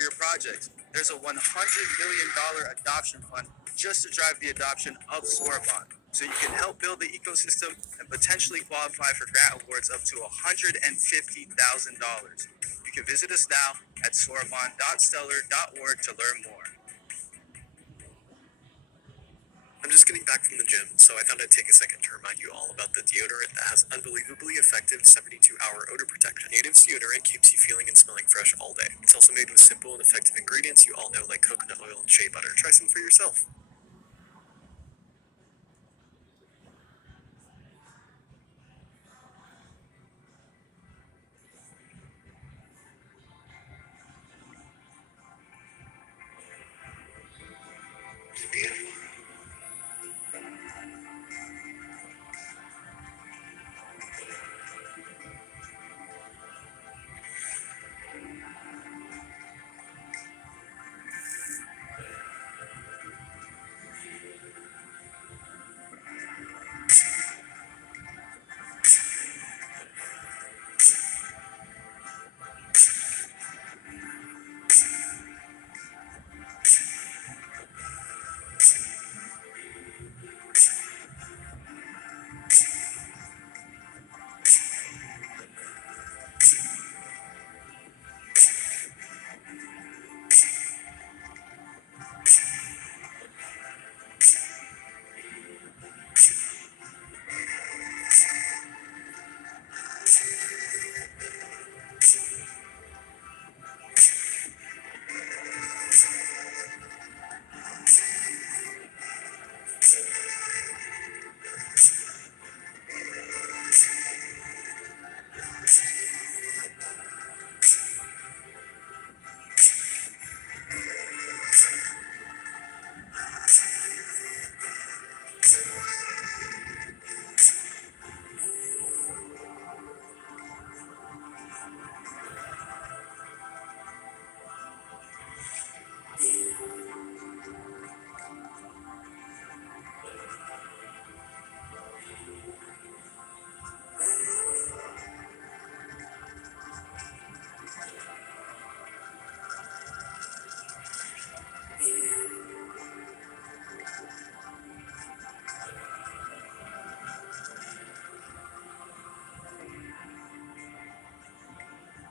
for your projects. There's a $100 million adoption fund just to drive the adoption of Sorabon. So you can help build the ecosystem and potentially qualify for grant awards up to $150,000. You can visit us now at sorabon.stellar.org to learn more. I'm just getting back from the gym, so I thought I'd take a second to remind you all about the deodorant that has unbelievably effective 72-hour odor protection. Native's deodorant keeps you feeling and smelling fresh all day. It's also made with simple and effective ingredients you all know like coconut oil and shea butter. Try some for yourself.